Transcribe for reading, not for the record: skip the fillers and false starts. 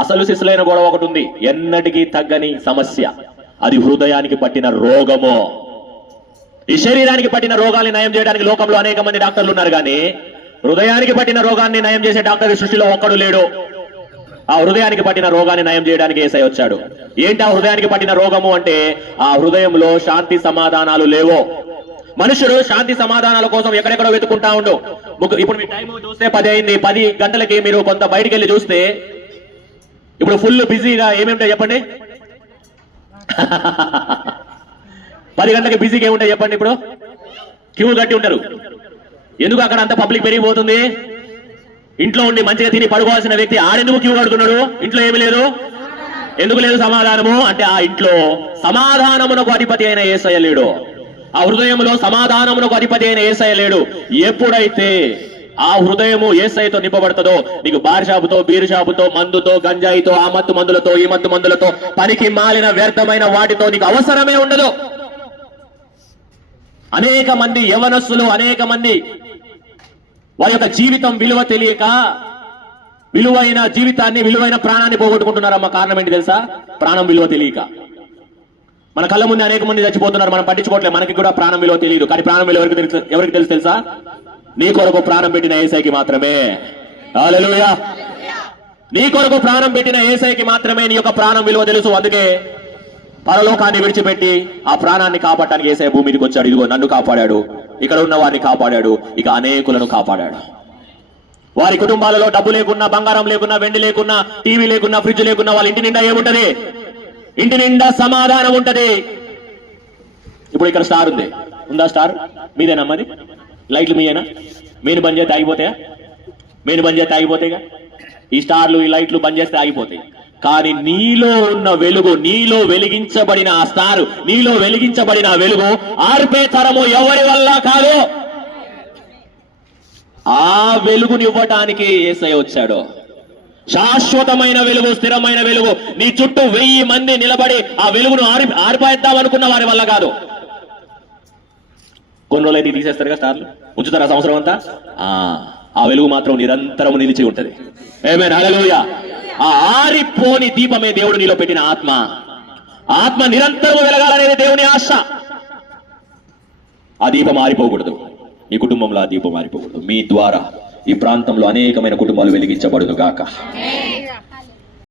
అసలు సిసలైన గొడవ ఒకటి ఉంది, ఎన్నటికీ తగ్గని సమస్య. అది హృదయానికి పట్టిన రోగము. ఈ శరీరానికి పట్టిన రోగాన్ని నయం చేయడానికి లోకంలో అనేక మంది డాక్టర్లు ఉన్నారు, కానీ హృదయానికి పట్టిన రోగాన్ని నయం చేసే డాక్టర్ సృష్టిలో ఒక్కడు లేడు. ఆ హృదయానికి పట్టిన రోగాన్ని నయం చేయడానికి యేసయ్య వచ్చాడు. ఏంటి ఆ హృదయానికి పట్టిన రోగము అంటే, ఆ హృదయంలో శాంతి సమాధానాలు లేవో. మనుషులు శాంతి సమాధానాల కోసం ఎక్కడెక్కడో వెతుకుంటా ఉండు. ఇప్పుడు మీ టైం చూస్తే 10 అయింది. 10 గంటలకి మీరు కొంత బయటికి వెళ్ళి చూస్తే ఇప్పుడు ఫుల్ బిజీగా ఏమేమిటాయి చెప్పండి. 10 గంటలకి బిజీగా ఏముంటాయి చెప్పండి. ఇప్పుడు క్యూ కట్టి ఉంటారు. ఎందుకు అక్కడ అంత పబ్లిక్ పెరిగిపోతుంది? ఇంట్లో ఉండి మంచిగా తిని పడుకోవాల్సిన వ్యక్తి ఆడెందుకు క్యూ కడుతున్నాడు? ఇంట్లో ఏమి లేదు. ఎందుకు లేదు సమాధానము అంటే, ఆ ఇంట్లో సమాధానమునకు అధిపతి అయిన యేసయ్య లేడు. ఆ హృదయంలో సమాధానమునకు అధిపతి అయిన యేసయ్య లేడు. ఎప్పుడైతే ఆ హృదయము యేసయ్యతో నింపబడుతుందో, నీకు బార్ షాపుతో, బీరు షాపుతో, మందుతో, గంజాయితో, ఆ మత్తు మందులతో, ఈ మత్తు మందులతో, పనికి మాలిన వ్యర్థమైన వాటితో నీకు అవసరమే ఉండదు. అనేక మంది యవనస్సులు, అనేక మంది వారి యొక్క జీవితం విలువ తెలియక విలువైన జీవితాన్ని, విలువైన ప్రాణాన్ని పోగొట్టుకుంటున్నారమ్మా. కారణం ఏంటి తెలుసా? ప్రాణం విలువ తెలియక. మన కళ్ళ ముందు అనేక మంది చచ్చిపోతున్నారు, మనం పట్టించుకోవట్లేదు. మనకి కూడా ప్రాణం విలువ తెలియదు. కానీ ప్రాణం విలువ ఎవరికి తెలుసు తెలుసా? నీ కొరకు ప్రాణం పెట్టిన యేసయ్యకి మాత్రమే. హల్లెలూయా. నీ కొరకు ప్రాణం పెట్టిన యేసయ్యకి మాత్రమే నీ యొక్క ప్రాణం విలువ తెలుసు. అందుకే పరలోకాన్ని విడిచిపెట్టి ఆ ప్రాణాన్ని కాపాడటానికి యేసయ్య భూమి మీదకి వచ్చాడు. ఇదిగో నన్ను కాపాడాడు, ఇక్కడ ఉన్న వారిని కాపాడాడు, ఇక అనేకులను కాపాడాడు. వారి కుటుంబాలలో డబ్బు లేకున్నా, బంగారం లేకున్నా, వెండి లేకున్నా, టీవీ లేకున్నా, ఫ్రిడ్జ్ లేకున్నా, వాళ్ళ ఇంటి నిండా ఏముంటది? ఇంటి నిండా సమాధానం ఉంటది. ఇప్పుడు ఇక్కడ స్టార్ ఉంది, ఉందా? స్టార్ మీదేనా? మరి లైట్లు మీయేనా? మెయిన్ బంద్ చేస్తే ఆగిపోతాయా? మెయిన్ బంద్ చేస్తే ఆగిపోతాయిగా. ఈ స్టార్లు, ఈ లైట్లు బంద్ చేస్తే ఆగిపోతాయి. కానీ నీలో ఉన్న వెలుగు, నీలో వెలిగించబడిన ఆ స్టార్, నీలో వెలిగించబడిన వెలుగు ఆర్పే తరము ఎవరి వల్ల కాదు. ఆ వెలుగునివ్వటానికి యేసయ్య వచ్చాడు. శాశ్వతమైన వెలుగు, స్థిరమైన వెలుగు. నీ చుట్టూ 1000 మంది నిలబడి ఆ వెలుగును ఆరిపాయిద్దామనుకున్న వారి వల్ల కాదు. కొన్ని రోజులు అయితే తీసేస్తారుగా స్టార్లు, ఉంచుతారా సంవత్సరం అంతా? ఆ వెలుగు మాత్రం నిరంతరం నిలిచి ఉంటది. ఆమేన్, హల్లెలూయా. ఆ ఆరిపోని దీపమే దేవుడు నీలో పెట్టిన ఆత్మ. ఆత్మ నిరంతరం వెలగాలనేది దేవుని ఆశ. ఆ దీపం ఆరిపోకూడదు. మీ కుటుంబంలో ఆ దీపం ఆరిపోకూడదు. మీ ద్వారా ఈ ప్రాంతంలో అనేకమైన కుటుంబాలు వెలిగించబడును గాక.